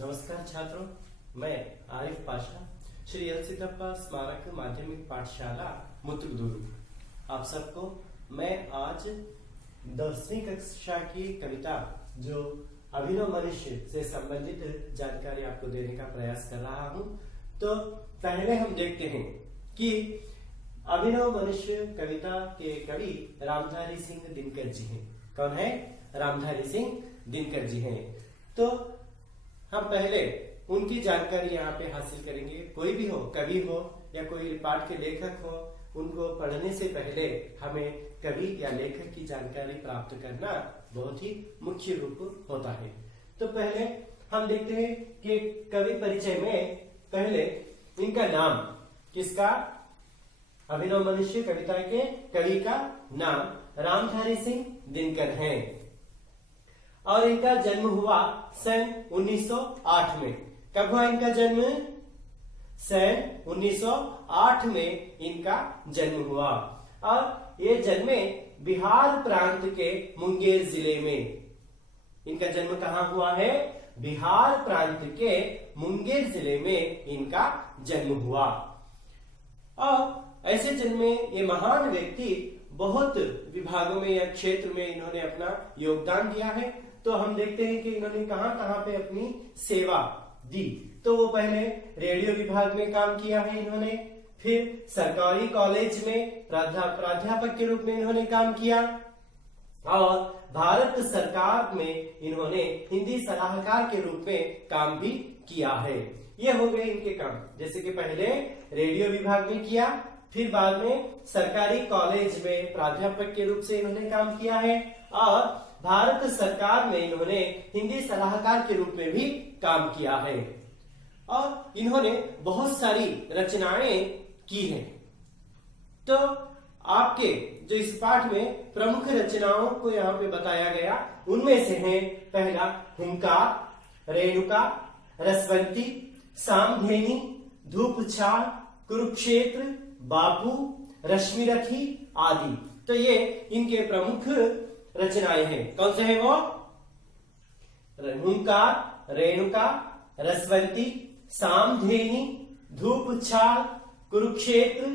नमस्कार छात्रों, मैं आरिफ पाशा, श्री एल सिद्धप्पा स्मारक माध्यमिक पाठशाला मुतुगदूरू। आप सबको मैं आज 10वीं कक्षा की कविता जो अभिनव मनुष्य से संबंधित जानकारी आपको देने का प्रयास कर रहा हूं। तो पहले हम देखते हैं कि अभिनव मनुष्य कविता के कवि रामधारी सिंह दिनकर जी हैं। कौन है? रामधारी सिंह दिनकर जी हैं। तो हम पहले उनकी जानकारी यहाँ पे हासिल करेंगे। कोई भी हो, कवि हो या कोई पाठ के लेखक हो, उनको पढ़ने से पहले हमें कवि या लेखक की जानकारी प्राप्त करना बहुत ही मुख्य रूप होता है। तो पहले हम देखते हैं कि कवि परिचय में पहले इनका नाम, किसका? अभिनव मनुष्य कविता के कवि का नाम रामधारी सिंह दिनकर है और इनका जन्म हुआ सन 1908 में। कब हुआ इनका जन्म? सन 1908 में इनका जन्म हुआ और ये जन्मे बिहार प्रांत के मुंगेर जिले में। इनका जन्म कहाँ हुआ है? बिहार प्रांत के मुंगेर जिले में इनका जन्म हुआ। और ऐसे जन्मे ये महान व्यक्ति बहुत विभागों में या क्षेत्र में इन्होंने अपना योगदान दिया है। तो हम देखते हैं कि इन्होंने कहां कहां पे अपनी सेवा दी। तो वो पहले रेडियो विभाग में काम किया है इन्होंने, फिर सरकारी कॉलेज में प्राध्यापक के रूप में इन्होंने काम किया और भारत सरकार में इन्होंने हिंदी सलाहकार के रूप में काम भी किया है। ये हो गए इनके काम। जैसे कि पहले रेडियो विभाग में किया, फिर बाद में सरकारी कॉलेज में प्राध्यापक के रूप से इन्होंने काम किया है और भारत सरकार में इन्होंने हिंदी सलाहकार के रूप में भी काम किया है और इन्होंने बहुत सारी रचनाएं की हैं। तो आपके जो इस पाठ में प्रमुख रचनाओं को यहाँ पे बताया गया, उनमें से है पहला हुंकार, रेणुका, रसवंती, सामधेनी, धूप छाड़, कुरुक्षेत्र, बापू, रश्मिरथी आदि। तो ये इनके प्रमुख रचनाएं हैं। कौन से हैं वो? हुंकार, रेणुका, रसवंती, सामधेनी, धूप छाड़, कुरुक्षेत्र,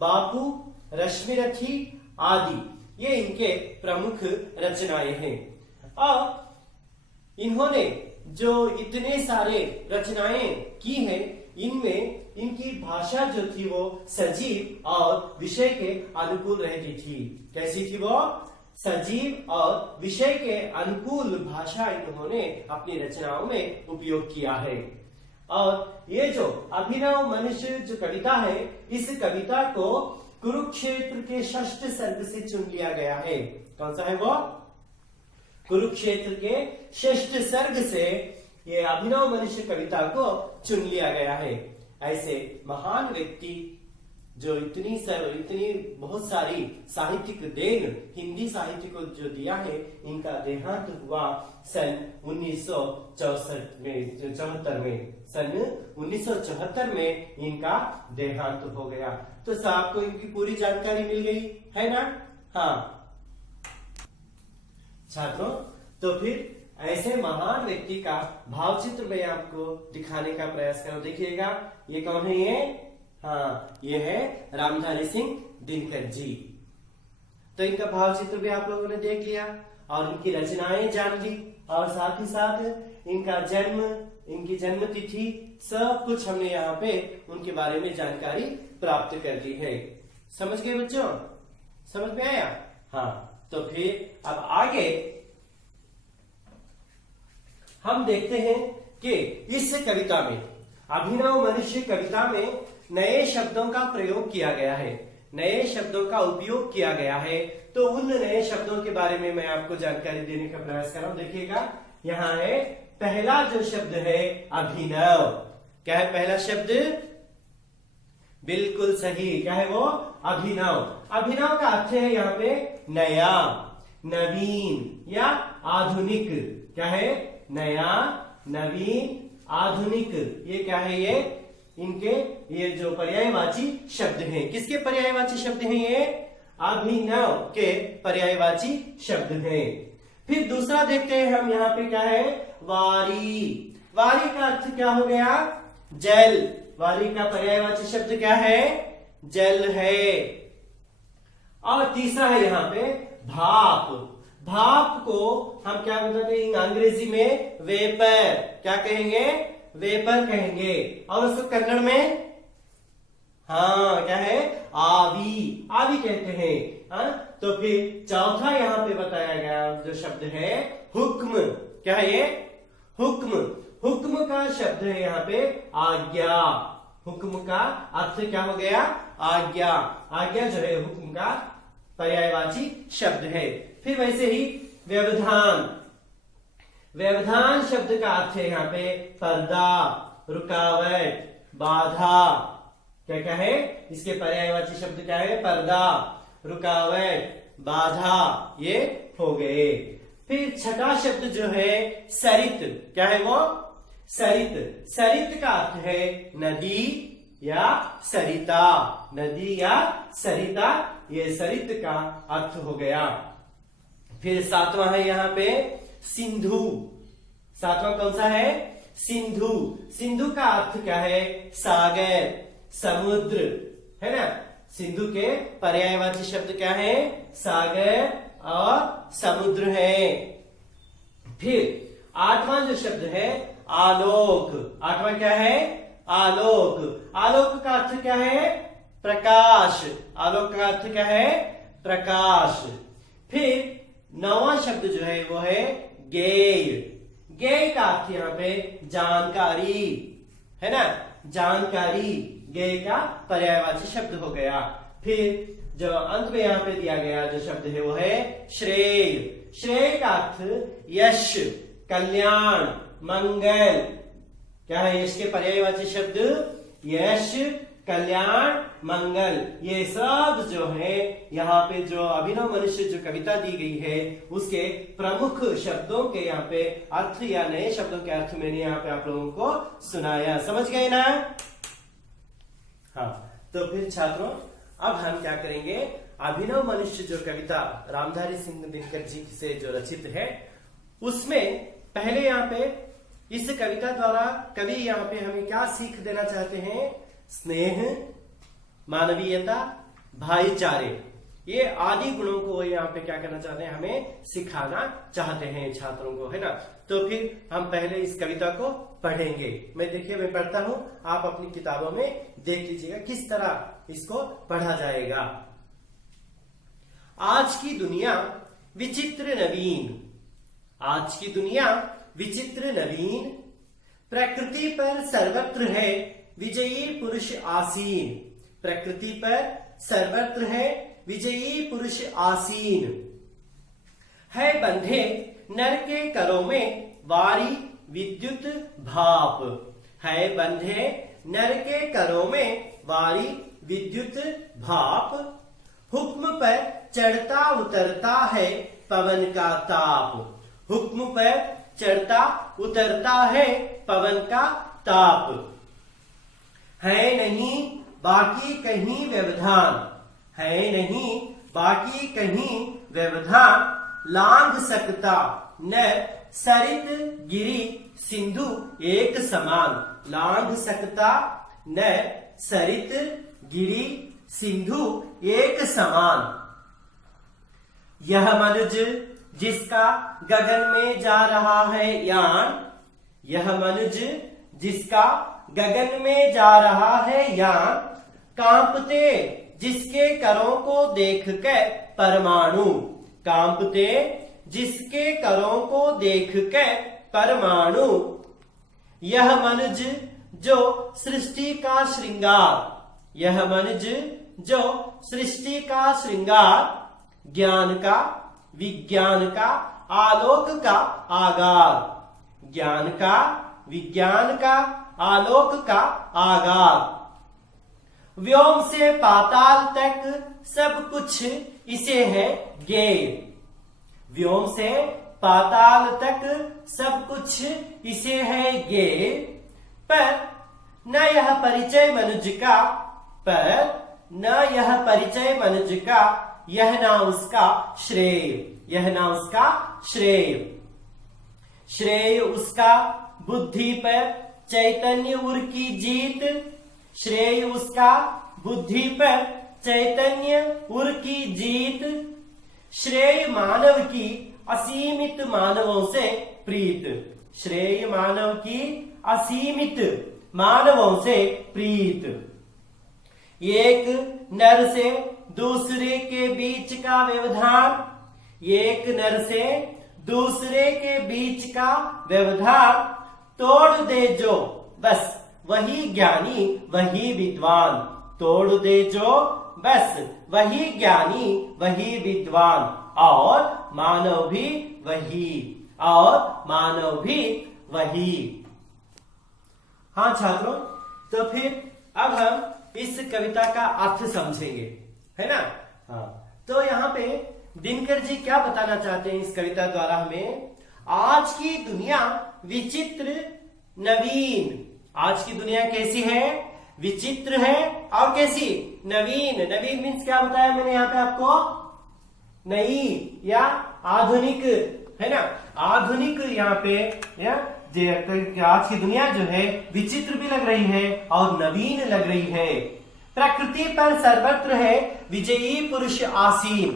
बापू, रश्मिरथी आदि। ये इनके प्रमुख रचनाएं हैं। और इन्होंने जो इतने सारे रचनाएं की हैं, इनमें इनकी भाषा जो थी वो सजीव और विषय के अनुकूल रहती थी। कैसी थी वो? सजीव और विषय के अनुकूल भाषा इन्होंने अपनी रचनाओं में उपयोग किया है। और ये जो अभिनव मनुष्य जो कविता है, इस कविता को कुरुक्षेत्र के 6ठ सर्ग से चुन लिया गया है। कौन सा है वो? कुरुक्षेत्र के 6ठ सर्ग से ये अभिनव मनुष्य कविता को चुन लिया गया है। ऐसे महान व्यक्ति जो इतनी बहुत सारी साहित्यिक देन हिंदी साहित्य को जो दिया है, इनका देहांत हुआ सन 1974 में। सन 1974 में इनका देहांत हो गया। तो साहब को इनकी पूरी जानकारी मिल गई है ना? हाँ छात्रों, तो फिर ऐसे महान व्यक्ति का भावचित्र मैं आपको दिखाने का प्रयास करूं। देखिएगा, ये कौन है? ये हाँ, ये है रामधारी सिंह दिनकर जी। तो इनका भावचित्र भी आप लोगों ने देख लिया और इनकी रचनाएं जान ली और साथ ही साथ इनका जन्म, इनकी जन्म तिथि, सब कुछ हमने यहाँ पे उनके बारे में जानकारी प्राप्त कर ली है। समझ गए बच्चों? समझ में आया? हाँ, तो फिर अब आगे हम देखते हैं कि इस कविता में, अभिनव मनुष्य कविता में नए शब्दों का प्रयोग किया गया है, नए शब्दों का उपयोग किया गया है। तो उन नए शब्दों के बारे में मैं आपको जानकारी देने का प्रयास कर रहा हूं। देखिएगा, यहाँ है पहला जो शब्द है अभिनव। क्या है पहला शब्द? बिल्कुल सही। क्या है वो? अभिनव। अभिनव का अर्थ है यहाँ पे नया, नवीन या आधुनिक। क्या है? नया, नवीन, आधुनिक। ये क्या है? ये जो पर्यायवाची शब्द हैं। किसके पर्यायवाची शब्द हैं? ये अभिनव के पर्यायवाची शब्द हैं। फिर दूसरा देखते हैं हम, यहाँ पे क्या है? वारी। वारी का अर्थ क्या हो गया? जल। वारी का पर्यायवाची शब्द क्या है? जल है। और तीसरा है यहाँ पे भाप। भाप को हम क्या बताते हैं अंग्रेजी में? वेपर। क्या कहेंगे? वेपर कहेंगे। और उसको कन्नड़ में हाँ क्या है? आवी। आवी कहते हैं। हाँ? तो फिर चौथा यहाँ पे बताया गया जो शब्द है हुक्म। क्या है ये? हुक्म। हुक्म का शब्द है यहाँ पे आज्ञा। हुक्म का अर्थ क्या हो गया? आज्ञा। आज्ञा जो है हुक्म का पर्यायवाची शब्द है। फिर वैसे ही व्यवधान। व्यवधान शब्द का अर्थ है यहाँ पे पर्दा, रुकावट, बाधा। क्या क्या है? इसके पर्यायवाची शब्द क्या है? पर्दा, रुकावट, बाधा, ये हो गए। फिर छठा शब्द जो है सरित। क्या है वो? सरित। सरित का अर्थ है नदी या सरिता। नदी या सरिता, ये सरित का अर्थ हो गया। फिर सातवां है यहाँ पे सिंधु। सातवां कौन सा है? सिंधु। सिंधु का अर्थ क्या है? सागर, समुद्र, है ना। सिंधु के पर्यायवाची शब्द क्या है? सागर और समुद्र है। फिर आठवां जो शब्द है आलोक। आठवां क्या है? आलोक। आलोक का अर्थ क्या है? प्रकाश। आलोक का अर्थ क्या है? प्रकाश। फिर नौवां शब्द जो है वो है ज्ञेय। ज्ञेय का अर्थ यहाँ पे जानकारी, है ना। जानकारी ज्ञेय का पर्यायवाची शब्द हो गया। फिर जो अंत में यहाँ पे दिया गया जो शब्द है वो है श्रेय। श्रेय का अर्थ यश, कल्याण, मंगल। क्या है यश के पर्यायवाची शब्द? यश, कल्याण, मंगल। ये सब जो है यहाँ पे जो अभिनव मनुष्य जो कविता दी गई है उसके प्रमुख शब्दों के यहाँ पे अर्थ या नए शब्दों के अर्थ मैंने यहाँ पे आप लोगों को सुनाया। समझ गए ना? हाँ, तो फिर छात्रों अब हम क्या करेंगे? अभिनव मनुष्य जो कविता रामधारी सिंह दिनकर जी से जो रचित है उसमें पहले यहाँ पे इस कविता द्वारा कवि यहाँ पे हमें क्या सीख देना चाहते हैं? स्नेह, मानवीयता, भाईचारे, ये आदि गुणों को यहाँ पे क्या करना चाहते हैं? हमें सिखाना चाहते हैं छात्रों को, है ना। तो फिर हम पहले इस कविता को पढ़ेंगे। मैं पढ़ता हूं, आप अपनी किताबों में देख लीजिएगा किस तरह इसको पढ़ा जाएगा। आज की दुनिया विचित्र नवीन। आज की दुनिया विचित्र नवीन, प्रकृति पर सर्वत्र है विजयी पुरुष आसीन। प्रकृति पर सर्वत्र है विजयी पुरुष आसीन, है बंधे नर के करों में वारी विद्युत भाप। है बंधे नर के करों में वारी विद्युत भाप, हुक्म पर चढ़ता उतरता है पवन का ताप। हुक्म पर चढ़ता उतरता है पवन का ताप, है नहीं बाकी कहीं व्यवधान। है नहीं बाकी कहीं व्यवधान, लांघ सकता न सरित गिरी सिंधु एक समान। लांघ सकता न सरित गिरी सिंधु एक समान, यह मनुज जिसका गगन में जा रहा है यान। यह मनुज जिसका गगन में जा रहा है यान, कांपते जिसके करों को देख कर परमाणु। कांपते जिसके करों को देख कर परमाणु, यह मनुज जो सृष्टि का श्रृंगार। यह मनुज जो सृष्टि का श्रृंगार, ज्ञान का विज्ञान का आलोक का आगार। ज्ञान का विज्ञान का आलोक का आगार, व्योम से पाताल तक सब कुछ इसे है ज्ञेय। व्योम से पाताल तक सब कुछ इसे है ज्ञेय, पर न यह परिचय मनुज का। पर न यह परिचय मनुज का, यह ना उसका श्रेय। यह ना उसका श्रेय। श्रेय उसका बुद्धि पर चैतन्य उर की जीत, श्रेय उसका बुद्धि पर चैतन्य उर की जीत, श्रेय मानव की असीमित मानवों से प्रीत, श्रेय मानव की असीमित मानवों से प्रीत। एक नर से दूसरे के बीच का व्यवधान, एक नर से दूसरे के बीच का व्यवधान तोड़ दे जो बस वही ज्ञानी वही विद्वान, तोड़ दे जो बस वही ज्ञानी वही विद्वान, और मानव भी वही, और मानव भी वही। हाँ छात्रों, तो फिर अब हम इस कविता का अर्थ समझेंगे, है ना। हाँ, तो यहाँ पे दिनकर जी क्या बताना चाहते हैं इस कविता द्वारा हमें? आज की दुनिया विचित्र नवीन, आज की दुनिया कैसी है? विचित्र है और कैसी? नवीन। नवीन मीन्स क्या बताया मैंने यहाँ पे आपको? नई या आधुनिक, है ना। आधुनिक यहाँ पे आज की दुनिया जो है विचित्र भी लग रही है और नवीन लग रही है। प्रकृति पर सर्वत्र है विजयी पुरुष आसीन।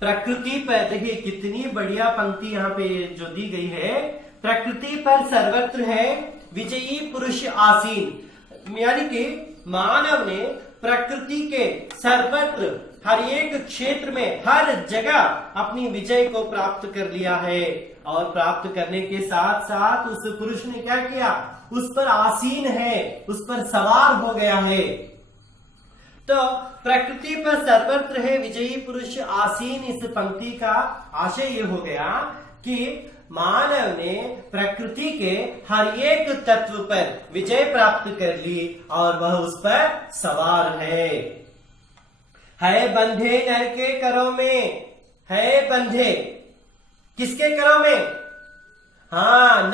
प्रकृति पर देखिए कितनी बढ़िया पंक्ति यहाँ पे जो दी गई है, प्रकृति पर सर्वत्र है विजयी पुरुष आसीन, यानी कि मानव ने प्रकृति के सर्वत्र हर एक क्षेत्र में हर जगह अपनी विजय को प्राप्त कर लिया है, और प्राप्त करने के साथ साथ उस पुरुष ने क्या किया? उस पर आसीन है, उस पर सवार हो गया है। तो प्रकृति पर सर्वत्र है विजयी पुरुष आसीन, इस पंक्ति का आशय ये हो गया कि मानव ने प्रकृति के हर एक तत्व पर विजय प्राप्त कर ली और वह उस पर सवार है बंधे नर के करों में, है बंधे किसके करों में? हाँ,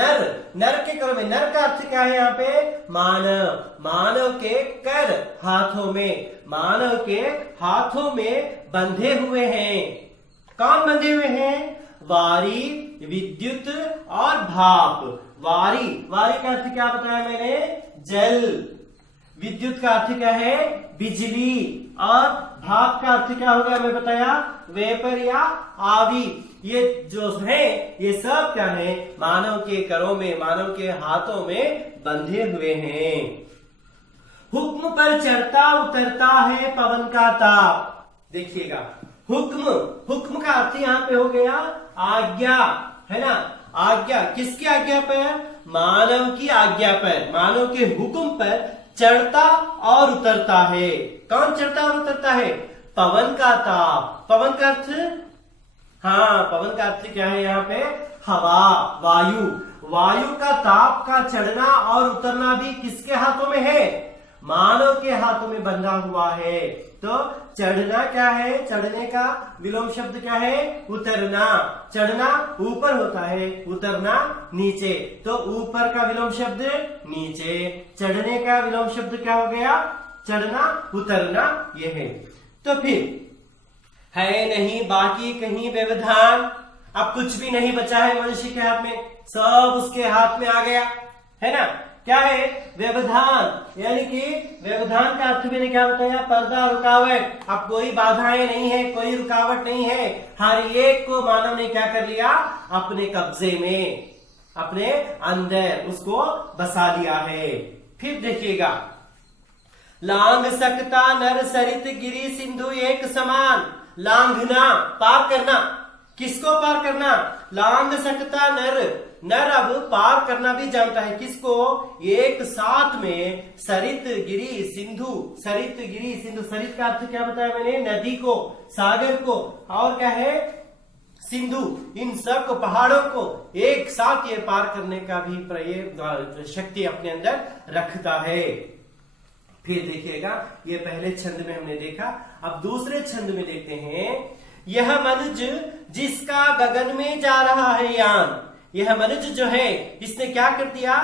नर के करों में। नर का अर्थ क्या है यहाँ पे? मानव। मानव के कर हाथों में, मानव के हाथों में बंधे हुए हैं। कौन बंधे हुए हैं? वारी, विद्युत और भाप। वारी का अर्थ क्या बताया मैंने? जल। विद्युत का अर्थ क्या है? बिजली। और भाप का अर्थ क्या होगा मैं बताया? वेपर या आवी। ये जो है ये सब क्या है? मानव के करों में, मानव के हाथों में बंधे हुए हैं। हुक्म पर चढ़ता उतरता है पवन का ताप। देखिएगा, हुक्म का अर्थ यहाँ पे हो गया आज्ञा, है ना। आज्ञा, किसकी आज्ञा पर? मानव की आज्ञा पर, मानव के हुक्म पर चढ़ता और उतरता है। कौन चढ़ता और उतरता है? पवन का ताप। पवन का अर्थ? हाँ, पवन का अर्थ क्या है यहाँ पे? हवा, वायु। वायु का ताप का चढ़ना और उतरना भी किसके हाथों में है? मानव के हाथों में बंधा हुआ है। तो चढ़ना क्या है? चढ़ने का विलोम शब्द क्या है? उतरना। चढ़ना ऊपर होता है, उतरना नीचे। तो ऊपर का विलोम शब्द नीचे, चढ़ने का विलोम शब्द क्या हो गया? चढ़ना, उतरना, ये है। तो फिर है नहीं बाकी कहीं व्यवधान। अब कुछ भी नहीं बचा है मनुष्य के हाथ में, सब उसके हाथ में आ गया, है ना। क्या है? व्यवधान, यानी कि व्यवधान का अर्थ मैंने क्या बताया? पर्दा, रुकावट। अब कोई बाधाएं नहीं है, कोई रुकावट नहीं है। हर एक को मानव ने क्या कर लिया? अपने कब्जे में, अपने अंदर उसको बसा लिया है। फिर देखिएगा, लांग सकता नर सरित गिरी सिंधु एक समान। लांघना, पार करना। किसको पार करना? लांग सकता नर अब पार करना भी जानता है। किसको? एक साथ में सरित गिरी सिंधु। सरित गिरी सिंधु, सरित का अर्थ क्या बताया मैंने? नदी को, सागर को, और क्या है? सिंधु। इन सब को, पहाड़ों को एक साथ ये पार करने का भी शक्ति अपने अंदर रखता है। फिर देखिएगा, ये पहले छंद में हमने देखा, अब दूसरे छंद में देखते हैं। यह मनुज जिसका गगन में जा रहा है यान। यह मनुज जो है इसने क्या कर दिया?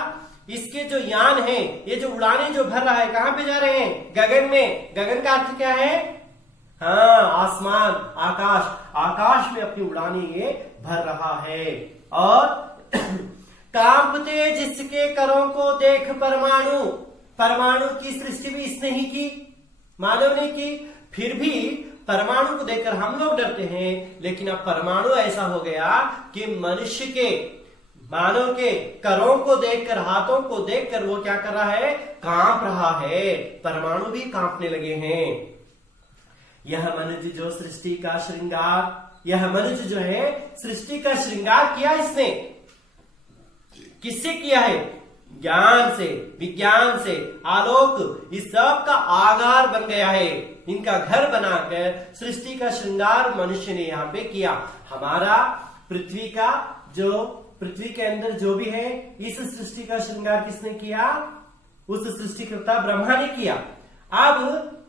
इसके जो यान है, ये जो उड़ाने जो भर रहा है, कहां पे जा रहे हैं? गगन में। गगन का अर्थ क्या है? हाँ, आसमान, आकाश। आकाश में अपनी उड़ाने ये भर रहा है। और कांपते जिसके करों को देख परमाणु। परमाणु की सृष्टि भी इसने ही की, मानव ने की। फिर भी परमाणु को देखकर हम लोग डरते हैं, लेकिन अब परमाणु ऐसा हो गया कि मनुष्य के, मानव के करों को देखकर, हाथों को देखकर वो क्या कर रहा है, कांप रहा है। परमाणु भी कांपने लगे हैं। यह मनुष्य जो सृष्टि का श्रृंगार, यह मनुष्य जो है सृष्टि का श्रृंगार किया इसने। किससे किया है? ज्ञान से, विज्ञान से, आलोक, इस सब का आधार बन गया है। इनका घर बनाकर सृष्टि का श्रृंगार मनुष्य ने यहाँ पे किया। हमारा पृथ्वी का, जो पृथ्वी के अंदर जो भी है, इस सृष्टि का श्रृंगार किसने किया? उस सृष्टिकर्ता ब्रह्मा ने किया। अब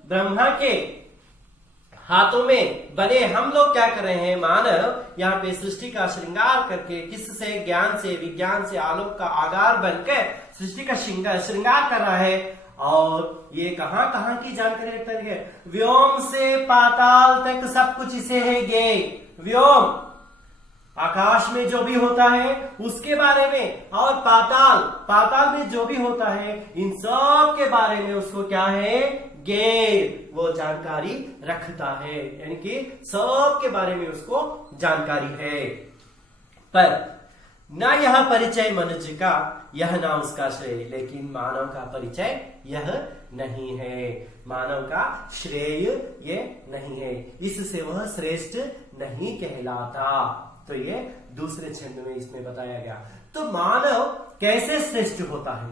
ब्रह्मा के हाथों में बने हम लोग क्या कर रहे हैं? मानव यहाँ पे सृष्टि का श्रृंगार करके, किससे? ज्ञान से, विज्ञान से, आलोक का आधार बनकर सृष्टि का श्रृंगार कर रहा है। और ये कहां कहां की जानकारी रखता है? व्योम से पाताल तक सब कुछ इसे है ज्ञेय। व्योम, आकाश में जो भी होता है उसके बारे में, और पाताल, पाताल में जो भी होता है, इन सब के बारे में उसको क्या है? ज्ञेय, वो जानकारी रखता है। यानी कि सब के बारे में उसको जानकारी है। पर ना यह परिचय मनुष्य का, यह ना उसका श्रेय, लेकिन मानव का परिचय यह नहीं है। मानव का श्रेय ये नहीं है, इससे वह श्रेष्ठ नहीं कहलाता। तो ये दूसरे छंद में इसमें बताया गया। तो मानव कैसे श्रेष्ठ होता है,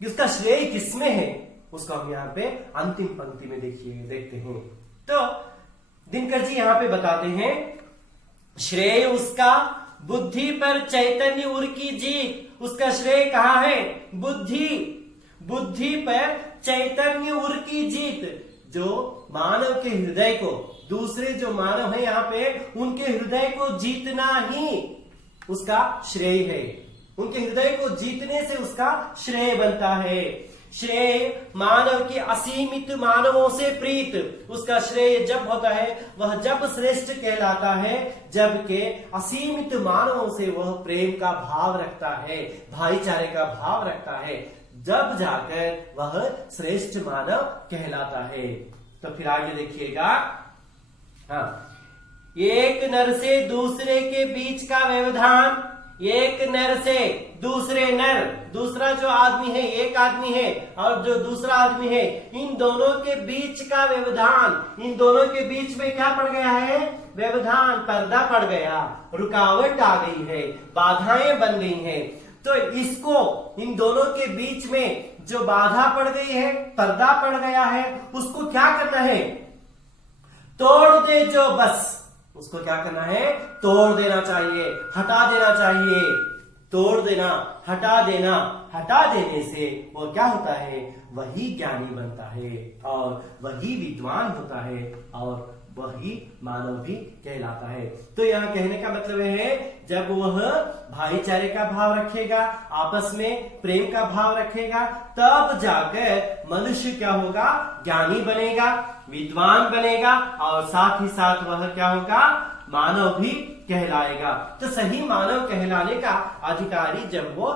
उसका श्रेय किसमें है, उसको हम यहाँ पे अंतिम पंक्ति में देखते हैं। तो दिनकर जी यहाँ पे बताते हैं, श्रेय उसका बुद्धि पर चैतन्य उर की जीत। उसका श्रेय कहाँ है? बुद्धि, बुद्धि पर चैतन्य उर की जीत। जो मानव के हृदय को, दूसरे जो मानव है यहाँ पे, उनके हृदय को जीतना ही उसका श्रेय है। उनके हृदय को जीतने से उसका श्रेय बनता है। श्रेय मानव की असीमित मानवों से प्रीत, उसका श्रेय जब होता है, वह जब श्रेष्ठ कहलाता है, जबकि असीमित मानवों से वह प्रेम का भाव रखता है, भाईचारे का भाव रखता है, जब जाकर वह श्रेष्ठ मानव कहलाता है। तो फिर आगे देखिएगा, हाँ, एक नर से दूसरे के बीच का व्यवधान, एक नर से दूसरे नर, दूसरा जो आदमी है, एक आदमी है और जो दूसरा आदमी है, इन दोनों के बीच का व्यवधान, इन दोनों के बीच में क्या पड़ गया है? व्यवधान, पर्दा पड़ गया, रुकावट आ गई है, बाधाएं बन गई हैं। तो इसको, इन दोनों के बीच में जो बाधा पड़ गई है, पर्दा पड़ गया है, उसको क्या करना है? तोड़ दे जो बस, उसको क्या करना है? तोड़ देना चाहिए, हटा देना चाहिए। तोड़ देना, हटा देना, हटा देने से वो क्या होता है? वही ज्ञानी बनता है और वही विद्वान होता है और वही मानव भी कहलाता है। तो यहाँ कहने का मतलब है, जब वह भाईचारे का भाव रखेगा, आपस में प्रेम का भाव रखेगा, तब जाकर मनुष्य क्या होगा? ज्ञानी बनेगा, विद्वान बनेगा और साथ ही साथ वह क्या होगा? मानव भी कहलाएगा। तो सही मानव कहलाने का अधिकारी जब वो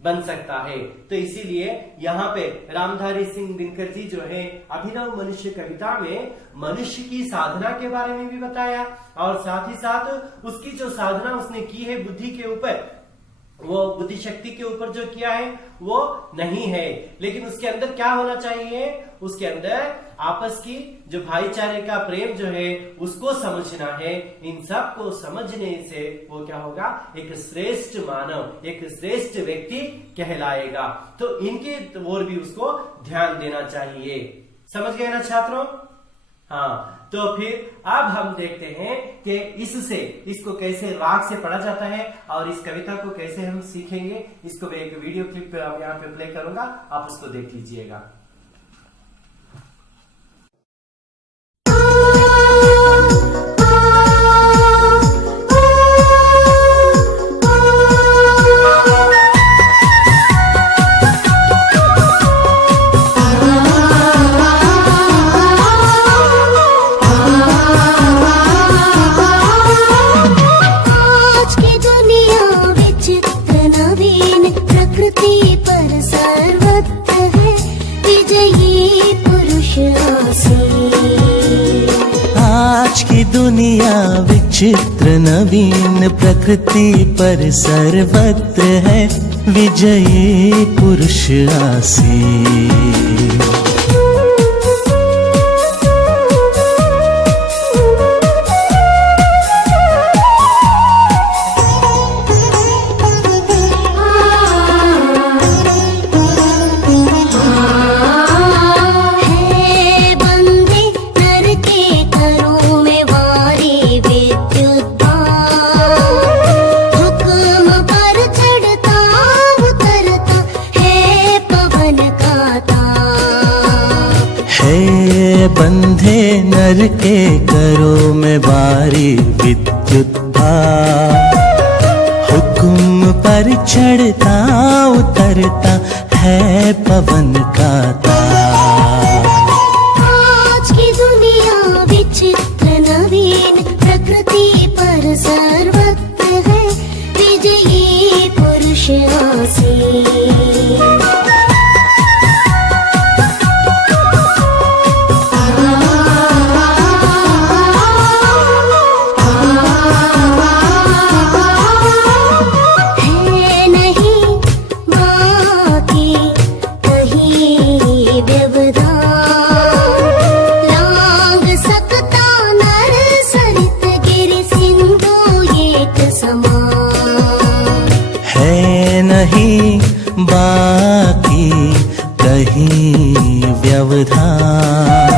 बन सकता है। तो इसीलिए यहाँ पे रामधारी सिंह दिनकर जी जो है, अभिनव मनुष्य कविता में मनुष्य की साधना के बारे में भी बताया और साथ ही साथ उसकी जो साधना उसने की है बुद्धि के ऊपर, वो बुद्धि शक्ति के ऊपर जो किया है वो नहीं है, लेकिन उसके अंदर क्या होना चाहिए? उसके अंदर आपस की जो भाईचारे का प्रेम जो है उसको समझना है। इन सब को समझने से वो क्या होगा? एक श्रेष्ठ मानव, एक श्रेष्ठ व्यक्ति कहलाएगा। तो इनके ओर भी उसको ध्यान देना चाहिए। समझ गए ना छात्रों? हाँ, तो फिर अब हम देखते हैं कि इसको कैसे राग से पढ़ा जाता है और इस कविता को कैसे हम सीखेंगे। इसको मैं एक वीडियो क्लिप यहाँ पे प्ले करूंगा, आप उसको देख लीजिएगा। आज की दुनिया विच नवीन प्रकृति पर सर्वत्र है विजयी पुरुष आसीन। आज की दुनिया विचित्र नवीन प्रकृति पर सर्वत्र है विजयी पुरुष आसीन। बंधे नर के करों में भारी विद्युत भार, हुक्म पर चढ़ता उतरता है पवन का तार। आज की दुनिया विचित्र नवीन प्रकृति पर सर्वत्र है विजयी पुरुष आसीन। नहीं बाकी कहीं व्यवधान,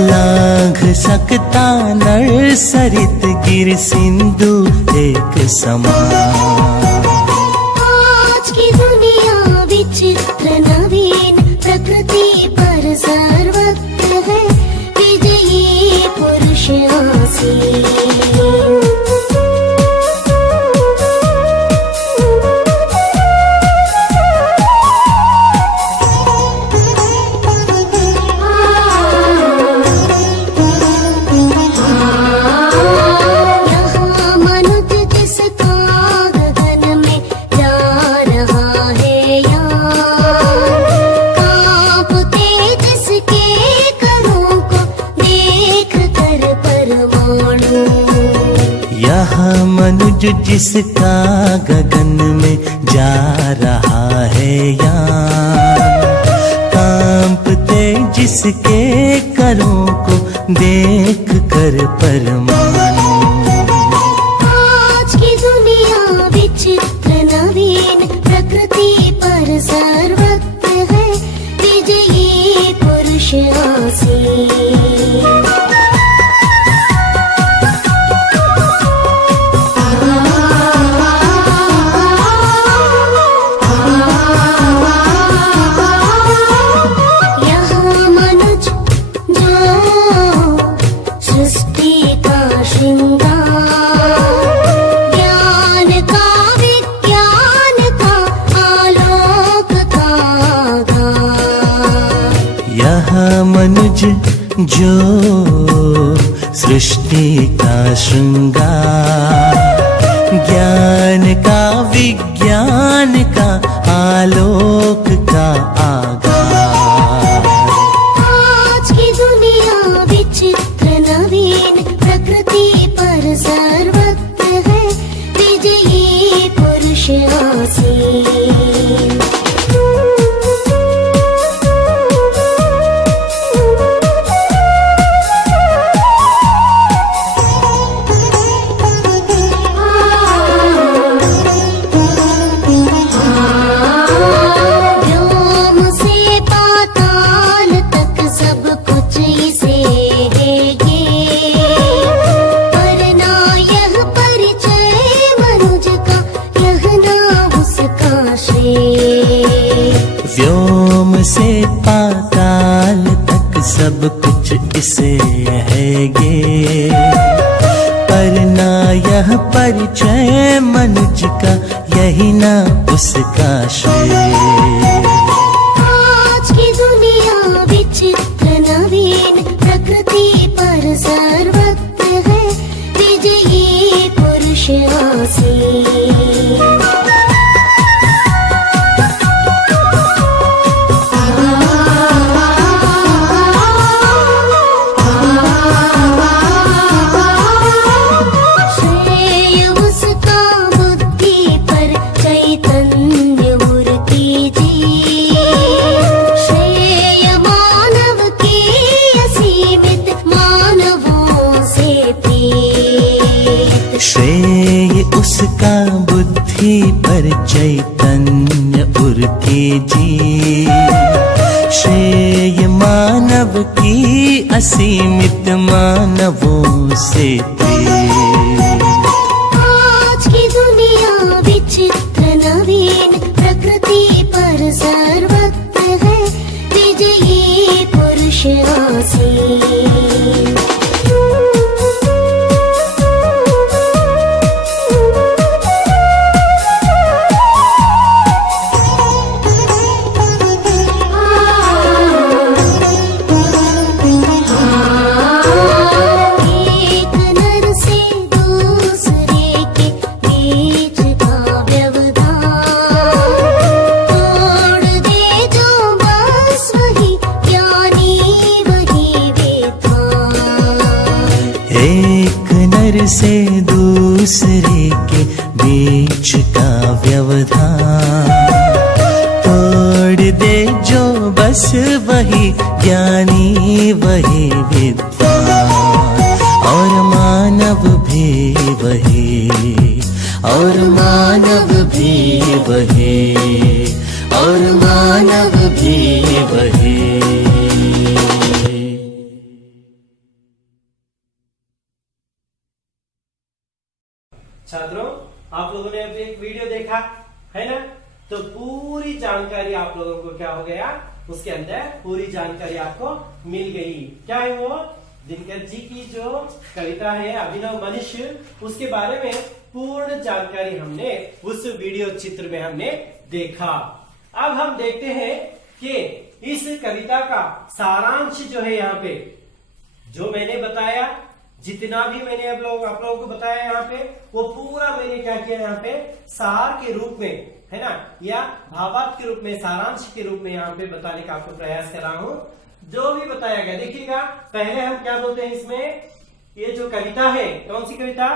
लांघ सकता नर सरित गिर सिंधु एक समान। आज की दुनिया विचित्र नवीन प्रकृति पर सर्वत्र है विजयी पुरुष आसीन। यहाँ मनुज जिसका गगन में जा रहा है यान, कांपते जिसके करों को देख कर परमाणु। आज की दुनिया विचित्र नवीन प्रकृति पर सर्वत्र है विजयी पुरुष आसीन। मनुज जो सृष्टि का श्रृंगार, ज्ञान का विज्ञान का आलोक का आगार। आज की दुनिया विचित्र नवीन प्रकृति पर सर्वत्र है विजयी पुरुष आसीन। व्योम से पाताल तक सब कुछ इसे है गे, पर ना यह परिचय मनुज का यही ना उसका श्रेय। आज की दुनिया विचित्र नवीन प्रकृति पर सर्वत्र है विजयी पुरुष आसीन। चैतन्य उरके जी, श्रेय मानव की असीमित मानवों से तेज। आज की दुनिया विचित्र नवीन, प्रकृति पर सर्वत्र है विजयी पुरुष आसीन। से दूसरे के बीच का व्यवधान, तोड़ दे जो बस वही ज्ञानी वही विद्वान, और मानव भी वही, और मानव भी वही, और मानव भी वही। छात्रों, आप लोगों ने अभी एक वीडियो देखा है ना, तो पूरी जानकारी आप लोगों को क्या हो गया, उसके अंदर पूरी जानकारी आपको मिल गई। क्या है वो? दिनकर जी की जो कविता है अभिनव मनुष्य, उसके बारे में पूर्ण जानकारी हमने उस वीडियो चित्र में हमने देखा। अब हम देखते हैं कि इस कविता का सारांश जो है यहाँ पे जो मैंने बताया, जितना भी मैंने आप लोगों को बताया यहाँ पे, वो पूरा मैंने क्या किया यहाँ पे सार के रूप में, है ना, या भावार्थ के रूप में, सारांश के रूप में यहाँ पे बताने का आपको प्रयास कर रहा हूं। जो भी बताया गया, देखिएगा, पहले हम क्या बोलते हैं इसमें, ये जो कविता है, कौन सी कविता?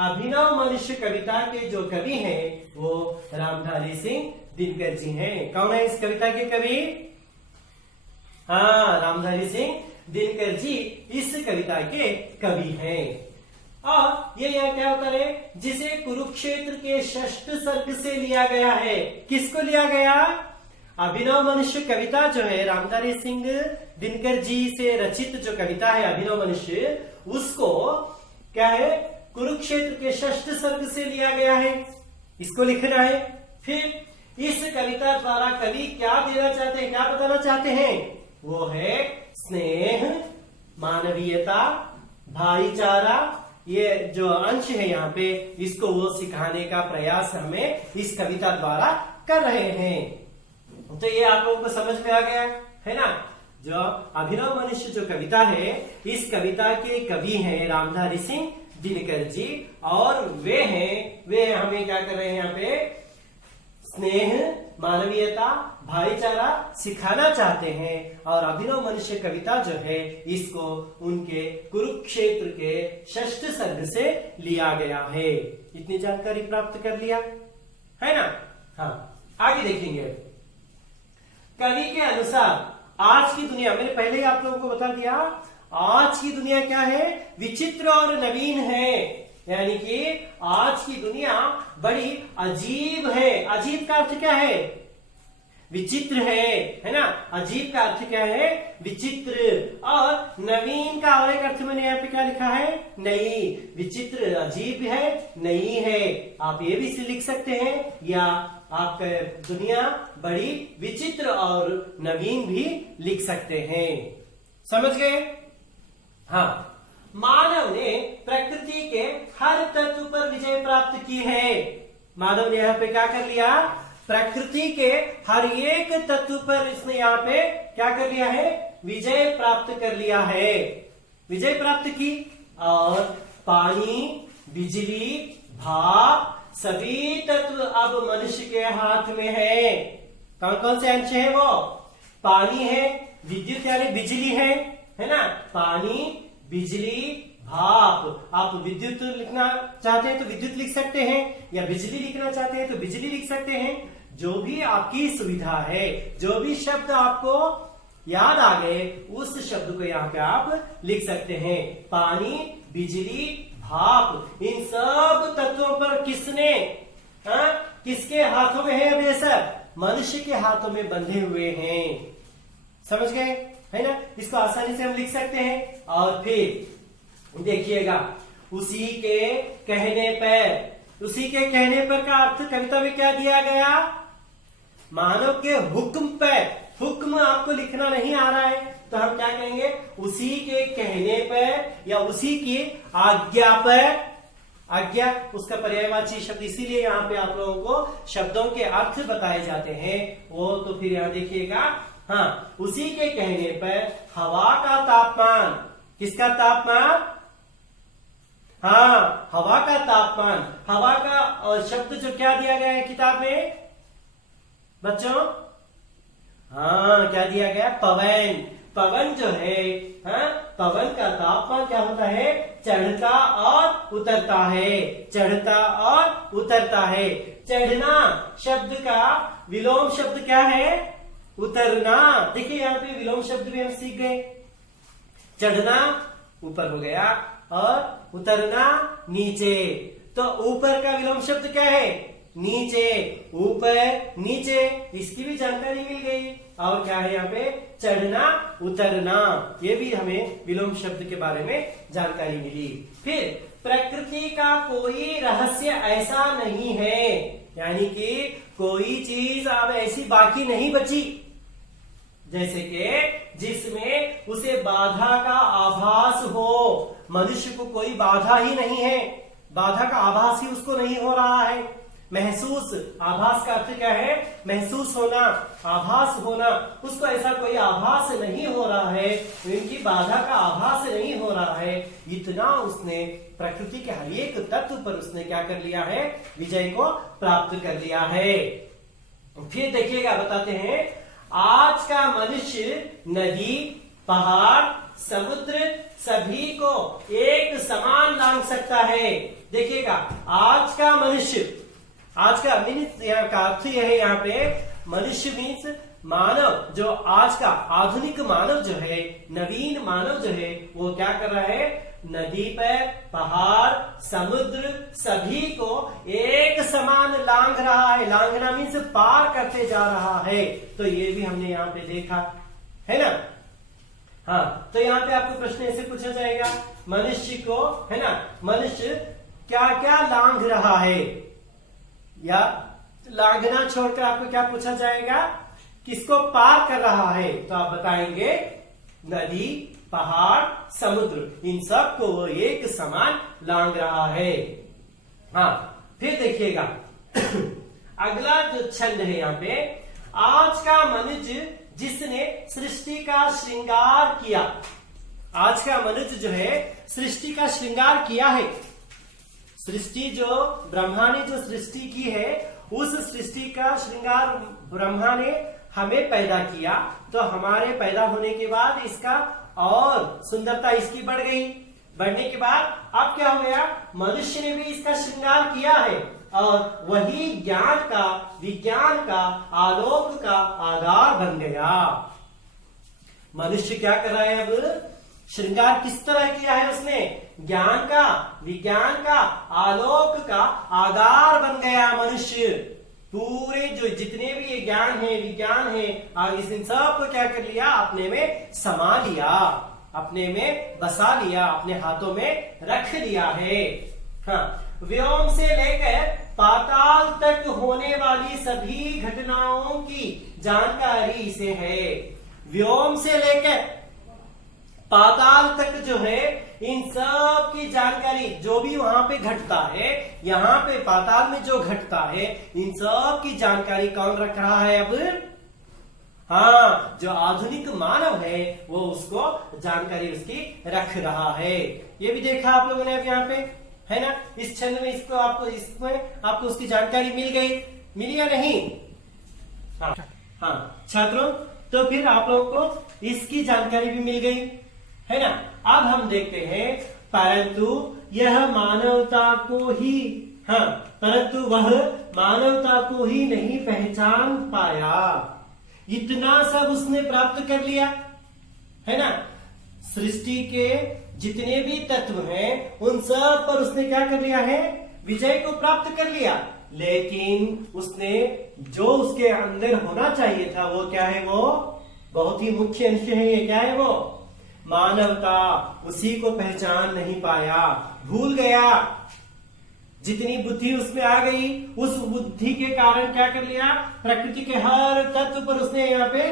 अभिनव मनुष्य कविता के जो कवि हैं वो रामधारी सिंह दिनकर जी हैं। कौन है इस कविता के कवि? हाँ, रामधारी सिंह दिनकर जी इस कविता के कवि हैं। और ये यहाँ क्या होता है, जिसे कुरुक्षेत्र के 6ठ सर्ग से लिया गया है। किसको लिया गया? अभिनव मनुष्य कविता जो है रामधारी सिंह दिनकर जी से रचित जो कविता है अभिनव मनुष्य, उसको क्या है, कुरुक्षेत्र के 6ठ सर्ग से लिया गया है, इसको लिखना है। फिर इस कविता द्वारा कवि क्या देना चाहते हैं, क्या बताना चाहते हैं? वो है स्नेह, मानवीयता, भाईचारा, ये जो अंश है यहाँ पे, इसको वो सिखाने का प्रयास हमें इस कविता द्वारा कर रहे हैं। तो ये आप लोगों को समझ में आ गया है ना। जो अभिनव मनुष्य जो कविता है, इस कविता के कवि हैं रामधारी सिंह दिनकर जी, और वे हमें क्या कर रहे हैं यहाँ पे, स्नेह, मानवीयता, भाईचारा सिखाना चाहते हैं। और अभिनव मनुष्य कविता जो है, इसको उनके कुरुक्षेत्र के 6ठ सर्ग से लिया गया है। इतनी जानकारी प्राप्त कर लिया है ना। हाँ, आगे देखेंगे। कवि के अनुसार आज की दुनिया, मैंने पहले ही आप लोगों को बता दिया, आज की दुनिया क्या है, विचित्र और नवीन है। यानी कि आज की दुनिया बड़ी अजीब है। अजीब का अर्थ क्या है? विचित्र है ना। अजीब का अर्थ क्या है? विचित्र। और नवीन का और एक अर्थ मैंने यहाँ पे क्या लिखा है? नई। विचित्र अजीब है, नई है। आप ये भी लिख सकते हैं, या आप दुनिया बड़ी विचित्र और नवीन भी लिख सकते हैं। समझ गए? हाँ, मानव ने प्रकृति के हर तत्व पर विजय प्राप्त की है। मानव ने यहाँ पे क्या कर लिया? प्रकृति के हर एक तत्व पर इसने यहाँ पे क्या कर लिया है? विजय प्राप्त कर लिया है। विजय प्राप्त की। और पानी, बिजली, भाप, सभी तत्व अब मनुष्य के हाथ में है। कौन कौन से अंश है वो? पानी है, विद्युत यानी बिजली है ना। पानी, बिजली, भाप। आप विद्युत लिखना चाहते हैं तो विद्युत लिख सकते हैं, या बिजली लिखना चाहते हैं तो बिजली लिख सकते हैं। जो भी आपकी सुविधा है, जो भी शब्द आपको याद आ गए, उस शब्द को यहाँ पे आप लिख सकते हैं। पानी, बिजली, भाप, इन सब तत्वों पर किसने हाँ, किसके हाथों में है अब ये सब? मनुष्य के हाथों में बंधे हुए हैं। समझ गए, है ना? इसको आसानी से हम लिख सकते हैं। और फिर देखिएगा, उसी के कहने पर, उसी के कहने पर का अर्थ कविता में क्या दिया गया? मानव के हुक्म पर। हुक्म आपको लिखना नहीं आ रहा है तो हम क्या कहेंगे? उसी के कहने पर या उसी की आज्ञा पर। आज्ञा उसका पर्यायवाची शब्द, इसीलिए यहाँ पे आप लोगों को शब्दों के अर्थ बताए जाते हैं। वो तो फिर यहाँ देखिएगा, हाँ, उसी के कहने पर हवा का तापमान, किसका तापमान? हाँ, हवा का तापमान। हवा का शब्द जो क्या दिया गया है किताब में बच्चों? हाँ, क्या दिया गया? पवन। पवन जो है, हाँ, पवन का तापमान क्या होता है? चढ़ता और उतरता है, चढ़ता और उतरता है। चढ़ना शब्द का विलोम शब्द क्या है? उतरना। देखिए यहाँ पे विलोम शब्द भी हम सीख गए। चढ़ना ऊपर हो गया और उतरना नीचे। तो ऊपर का विलोम शब्द क्या है? नीचे। ऊपर, नीचे, इसकी भी जानकारी मिल गई। और क्या है यहाँ पे? चढ़ना, उतरना, ये भी हमें विलोम शब्द के बारे में जानकारी मिली। फिर प्रकृति का कोई रहस्य ऐसा नहीं है, यानी कि कोई चीज अब ऐसी बाकी नहीं बची जैसे कि जिसमें उसे बाधा का आभास हो। मनुष्य को कोई बाधा ही नहीं है, बाधा का आभास ही उसको नहीं हो रहा है। महसूस, आभास का अर्थ क्या है? महसूस होना, आभास होना। उसको ऐसा कोई आभास नहीं हो रहा है, इनकी बाधा का आभास नहीं हो रहा है। इतना उसने प्रकृति के हर एक तत्व पर उसने क्या कर लिया है? विजय को प्राप्त कर लिया है। फिर देखिएगा, बताते हैं, आज का मनुष्य नदी, पहाड़, समुद्र सभी को एक समान लांघ सकता है। देखिएगा, आज का मनुष्य, आज का मीन्स यहाँ का अर्थ यह है, यहाँ पे मनुष्य मीन्स मानव, जो आज का आधुनिक मानव जो है, नवीन मानव जो है, वो क्या कर रहा है? नदी पर, पहाड़, समुद्र सभी को एक समान लांघ रहा है। लांघना मीन्स पार करते जा रहा है। तो ये भी हमने यहाँ पे देखा है ना। हाँ, तो यहाँ पे आपको प्रश्न ऐसे पूछा जाएगा, मनुष्य को, है ना, मनुष्य क्या क्या लांघ रहा है? या लांघना छोड़कर आपको क्या पूछा जाएगा? किसको पार कर रहा है? तो आप बताएंगे नदी, पहाड़, समुद्र, इन सब को वो एक समान लांघ रहा है। हाँ, फिर देखिएगा अगला जो छंद है यहाँ पे, आज का मनुष्य जिसने सृष्टि का श्रृंगार किया। आज का मनुष्य जो है सृष्टि का श्रृंगार किया है। सृष्टि जो ब्रह्मा ने जो सृष्टि की है, उस सृष्टि का श्रृंगार ब्रह्मा ने हमें पैदा किया। तो हमारे पैदा होने के बाद इसका और सुंदरता इसकी बढ़ गई। बढ़ने के बाद अब क्या हो गया? मनुष्य ने भी इसका श्रृंगार किया है और वही ज्ञान का, विज्ञान का, आलोक का आधार बन गया। मनुष्य क्या कर रहा है? अब श्रृंगार किस तरह किया है उसने? ज्ञान का, विज्ञान का, आलोक का आधार बन गया मनुष्य। पूरे जो जितने भी ये ज्ञान है, विज्ञान है, इन सब को क्या कर लिया? अपने में समा लिया, अपने में बसा लिया, अपने हाथों में रख लिया है। हाँ, व्योम से लेकर पाताल तक होने वाली सभी घटनाओं की जानकारी इसे है। व्योम से लेकर पाताल तक जो है, इन सब की जानकारी, जो भी वहां पे घटता है, यहाँ पे पाताल में जो घटता है, इन सब की जानकारी कौन रख रहा है अब? हाँ, जो आधुनिक मानव है वो उसको जानकारी उसकी रख रहा है। ये भी देखा आप लोगों ने अब यहाँ पे, है ना। इस छंद में इसको आपको, इसमें आपको उसकी जानकारी मिल गई, मिली या नहीं? हाँ, हाँ छात्रों, तो फिर आप लोगों को इसकी जानकारी भी मिल गई, है ना। अब हम देखते हैं, परंतु यह मानवता को ही, हाँ, परंतु वह मानवता को ही नहीं पहचान पाया। इतना सब उसने प्राप्त कर लिया, है ना। सृष्टि के जितने भी तत्व हैं, उन सब पर उसने क्या कर लिया है? विजय को प्राप्त कर लिया। लेकिन उसने जो उसके अंदर होना चाहिए था वो क्या है, वो बहुत ही मुख्य अंश है। ये क्या है, वो मानवता, उसी को पहचान नहीं पाया, भूल गया। जितनी बुद्धि उसमें आ गई, उस बुद्धि के कारण क्या कर लिया, प्रकृति के हर तत्व पर उसने यहाँ पे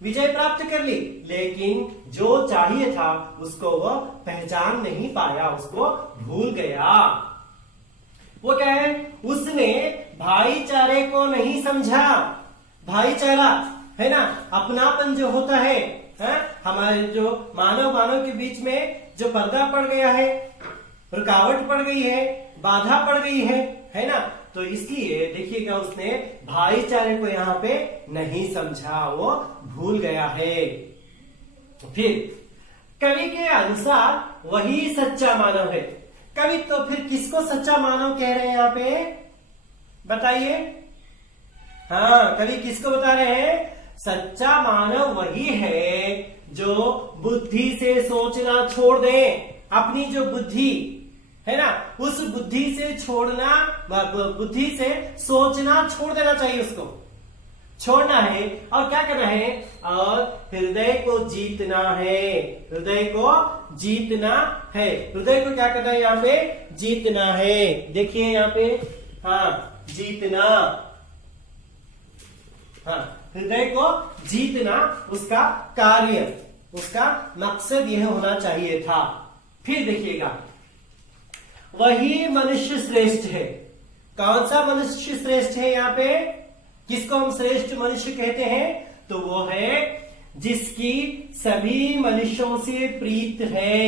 विजय प्राप्त कर ली, लेकिन जो चाहिए था उसको वह पहचान नहीं पाया, उसको भूल गया। वो क्या है, उसने भाईचारे को नहीं समझा। भाईचारा है ना, अपनापन जो होता है, हमारे जो मानव के बीच में जो पर्दा पड़ गया है, रुकावट पड़ गई है, बाधा पड़ गई है ना, तो इसलिए देखिएगा उसने भाईचारे को यहाँ पे नहीं समझा, वो भूल गया है। फिर कवि के अनुसार वही सच्चा मानव है। कवि तो फिर किसको सच्चा मानव कह रहे हैं यहाँ पे, बताइए। हाँ, कवि किसको बता रहे हैं, सच्चा मानव वही है जो बुद्धि से सोचना छोड़ दे। अपनी जो बुद्धि है ना, उस बुद्धि से छोड़ना, बुद्धि से सोचना छोड़ देना चाहिए, उसको छोड़ना है और क्या करना है, और हृदय को जीतना है। हृदय को जीतना है, हृदय को क्या करना है, यहाँ पे जीतना है। देखिए यहाँ पे, हाँ, जीतना, हाँ, हृदय को जीतना उसका कार्य, उसका मकसद यह होना चाहिए था। फिर देखिएगा, वही मनुष्य श्रेष्ठ है। कौन सा मनुष्य श्रेष्ठ है यहाँ पे, किसको हम श्रेष्ठ मनुष्य कहते हैं, तो वो है जिसकी सभी मनुष्यों से प्रीत है।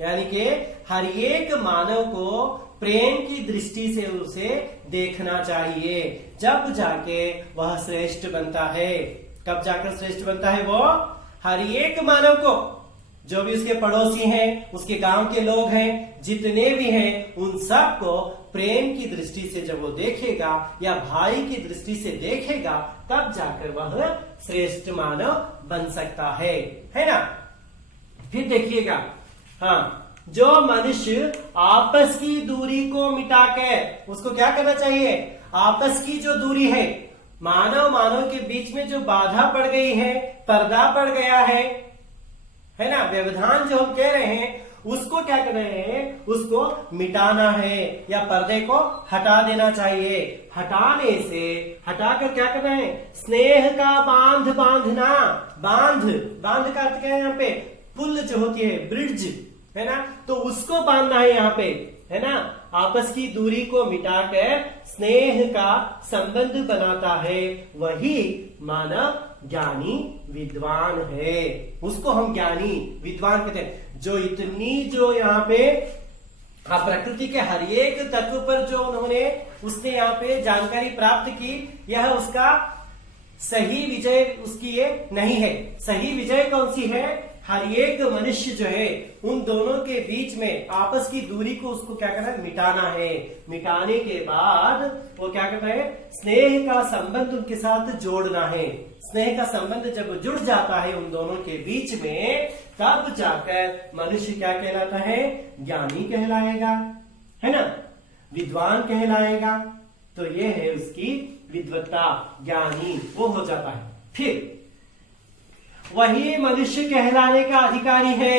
यानी कि हर एक मानव को प्रेम की दृष्टि से उसे देखना चाहिए, जब जाके वह श्रेष्ठ बनता है। कब जाकर श्रेष्ठ बनता है, वो हर एक मानव को, जो भी उसके पड़ोसी हैं, उसके गांव के लोग हैं, जितने भी हैं, उन सब को प्रेम की दृष्टि से जब वो देखेगा या भाई की दृष्टि से देखेगा, तब जाकर वह श्रेष्ठ मानव बन सकता है ना। फिर देखिएगा, हाँ, जो मनुष्य आपस की दूरी को मिटाकर, उसको क्या करना चाहिए, आपस की जो दूरी है, मानव के बीच में जो बाधा पड़ गई है, पर्दा पड़ गया है ना, व्यवधान जो हम कह रहे हैं, उसको क्या करना है, उसको मिटाना है या पर्दे को हटा देना चाहिए। हटाने से, हटाकर क्या करना है, स्नेह का बांध बांधना। बांध का अर्थ क्या है यहाँ पे, पुल जो होती है, ब्रिज है ना, तो उसको बांधना है यहाँ पे, है ना। आपस की दूरी को मिटाकर स्नेह का संबंध बनाता है, वही मानव ज्ञानी विद्वान है। उसको हम ज्ञानी विद्वान कहते हैं। जो इतनी जो यहाँ पे प्रकृति के हर एक तत्व पर जो उसने यहाँ पे जानकारी प्राप्त की, यह उसका सही विजय उसकी ये नहीं है। सही विजय कौन सी है, हर एक मनुष्य जो है उन दोनों के बीच में आपस की दूरी को उसको क्या करना है, मिटाना है। मिटाने के बाद वो क्या करना है, स्नेह का संबंध उनके साथ जोड़ना है। स्नेह का संबंध जब जुड़ जाता है उन दोनों के बीच में, तब जाकर मनुष्य क्या कहलाता है, ज्ञानी कहलाएगा, है ना, विद्वान कहलाएगा। तो ये है उसकी विद्वत्ता, ज्ञानी वो हो जाता है। फिर वही मनुष्य कहलाने का अधिकारी है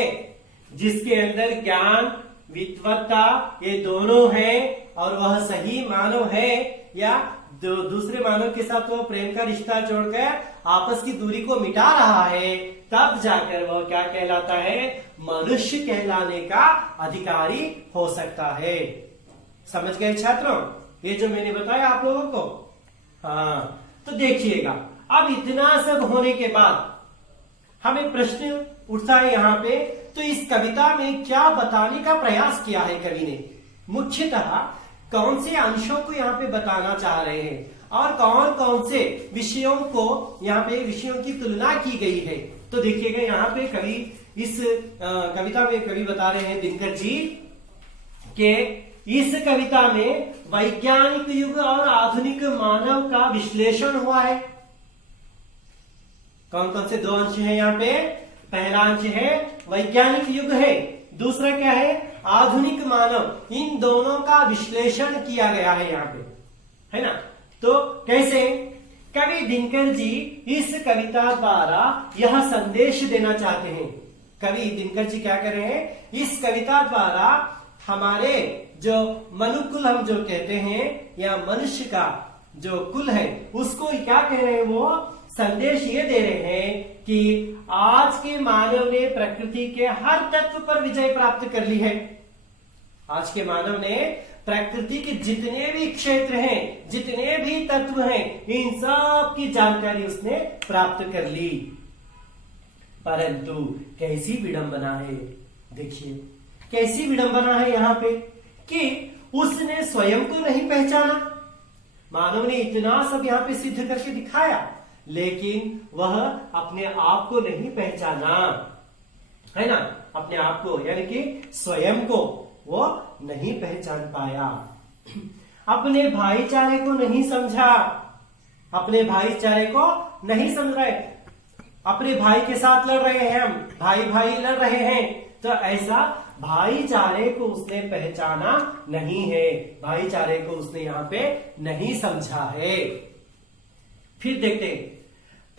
जिसके अंदर ज्ञान विद्वत्ता ये दोनों हैं, और वह सही मानव है या दूसरे मानव के साथ वो प्रेम का रिश्ता जोड़कर आपस की दूरी को मिटा रहा है, तब जाकर वह क्या कहलाता है, मनुष्य कहलाने का अधिकारी हो सकता है। समझ गए छात्रों, ये जो मैंने बताया आप लोगों को। हाँ, तो देखिएगा, अब इतना सब होने के बाद हमें प्रश्न उठता है यहाँ पे, तो इस कविता में क्या बताने का प्रयास किया है कवि ने, मुख्यतः कौन से अंशों को यहाँ पे बताना चाह रहे हैं और कौन कौन से विषयों को यहाँ पे विषयों की तुलना की गई है। तो देखिएगा यहाँ पे कवि इस कविता में कवि बता रहे हैं दिनकर जी के इस कविता में वैज्ञानिक युग और आधुनिक मानव का विश्लेषण हुआ है। कौन कौन से दो अंश हैं यहाँ पे, पहला अंश है वैज्ञानिक युग है, दूसरा क्या है, आधुनिक मानव। इन दोनों का विश्लेषण किया गया है यहाँ पे। है ना। तो कैसे? कवि दिनकर जी इस कविता द्वारा यह संदेश देना चाहते हैं। कवि दिनकर जी क्या कर रहे हैं? इस कविता द्वारा हमारे जो मनुकुल हम जो कहते हैं या मनुष्य का जो कुल है उसको क्या कह रहे हैं? वो संदेश ये दे रहे हैं कि आज के मानव ने प्रकृति के हर तत्व पर विजय प्राप्त कर ली है। आज के मानव ने प्रकृति के जितने भी क्षेत्र हैं, जितने भी तत्व हैं, इन सब की जानकारी उसने प्राप्त कर ली। परंतु कैसी विडंबना है, देखिए कैसी विडंबना है यहाँ पे कि उसने स्वयं को नहीं पहचाना। मानव ने इतना सब यहाँ पे सिद्ध करके दिखाया, लेकिन वह अपने आप को नहीं पहचाना, है ना। अपने आप को यानी कि स्वयं को वो नहीं पहचान पाया। अपने भाईचारे को नहीं समझा, अपने भाईचारे को नहीं समझ रहे। अपने भाई के साथ लड़ रहे हैं हम, भाई भाई लड़ रहे हैं, तो ऐसा भाईचारे को उसने पहचाना नहीं है, भाईचारे को उसने यहाँ पे नहीं समझा है। फिर देखते हैं,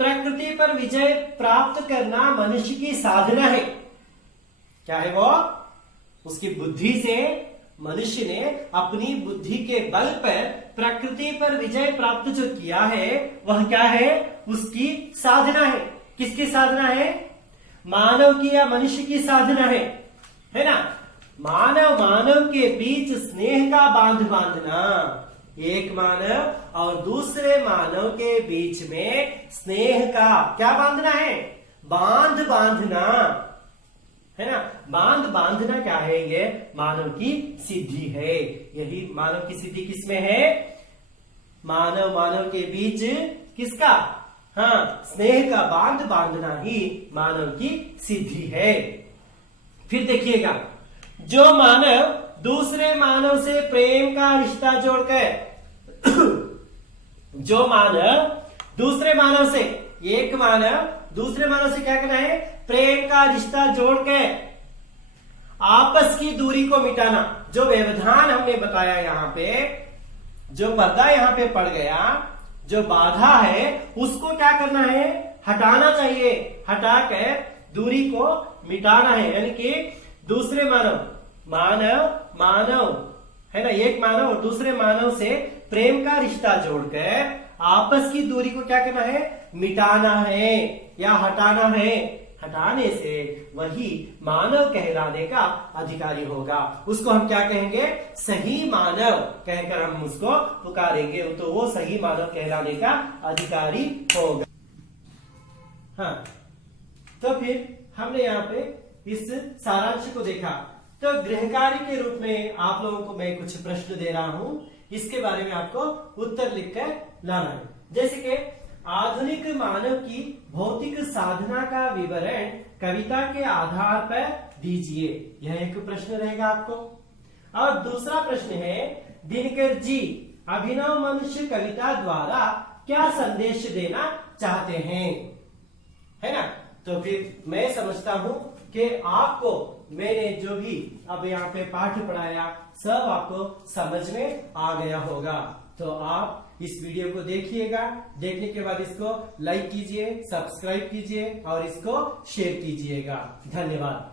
प्रकृति पर विजय प्राप्त करना मनुष्य की साधना है। क्या है वो? उसकी बुद्धि से मनुष्य ने अपनी बुद्धि के बल पर प्रकृति पर विजय प्राप्त जो किया है वह क्या है? उसकी साधना है। किसकी साधना है? मानव की या मनुष्य की साधना है ना। मानव के बीच स्नेह का बांध बांधना, एक मानव और दूसरे मानव के बीच में स्नेह का क्या बांधना है? बांध बांधना, है ना। बांध बांधना क्या है? ये मानव की सिद्धि है। यही मानव की सिद्धि किसमें है? मानव के बीच किसका? हाँ, स्नेह का बांध बांधना ही मानव की सिद्धि है। फिर देखिएगा, जो मानव दूसरे मानव से प्रेम का रिश्ता जोड़कर जो मानव दूसरे मानव से, एक मानव दूसरे मानव से क्या करना है? प्रेम का रिश्ता जोड़कर आपस की दूरी को मिटाना। जो व्यवधान हमने बताया यहाँ पे, जो पर्दा यहाँ पे पड़ गया, जो बाधा है, उसको क्या करना है? हटाना चाहिए। हटाकर दूरी को मिटाना है, यानी कि दूसरे मानव है ना, एक मानव और दूसरे मानव से प्रेम का रिश्ता जोड़कर आपस की दूरी को क्या करना है? मिटाना है या हटाना है। हटाने से वही मानव कहलाने का अधिकारी होगा। उसको हम क्या कहेंगे? सही मानव कहकर हम उसको पुकारेंगे, तो वो सही मानव कहलाने का अधिकारी होगा। हाँ, तो फिर हमने यहाँ पे इस सारांश को देखा। तो गृह कार्य के रूप में आप लोगों को मैं कुछ प्रश्न दे रहा हूं, इसके बारे में आपको उत्तर लिखकर लाना है। जैसे कि आधुनिक मानव की भौतिक साधना का विवरण कविता के आधार पर दीजिए, यह एक प्रश्न रहेगा आपको। और दूसरा प्रश्न है, दिनकर जी अभिनव मनुष्य कविता द्वारा क्या संदेश देना चाहते हैं, है ना। तो फिर मैं समझता हूं कि आपको मैंने जो भी अब यहाँ पे पाठ पढ़ाया सब आपको समझ में आ गया होगा। तो आप इस वीडियो को देखिएगा, देखने के बाद इसको लाइक कीजिए, सब्सक्राइब कीजिए और इसको शेयर कीजिएगा। धन्यवाद।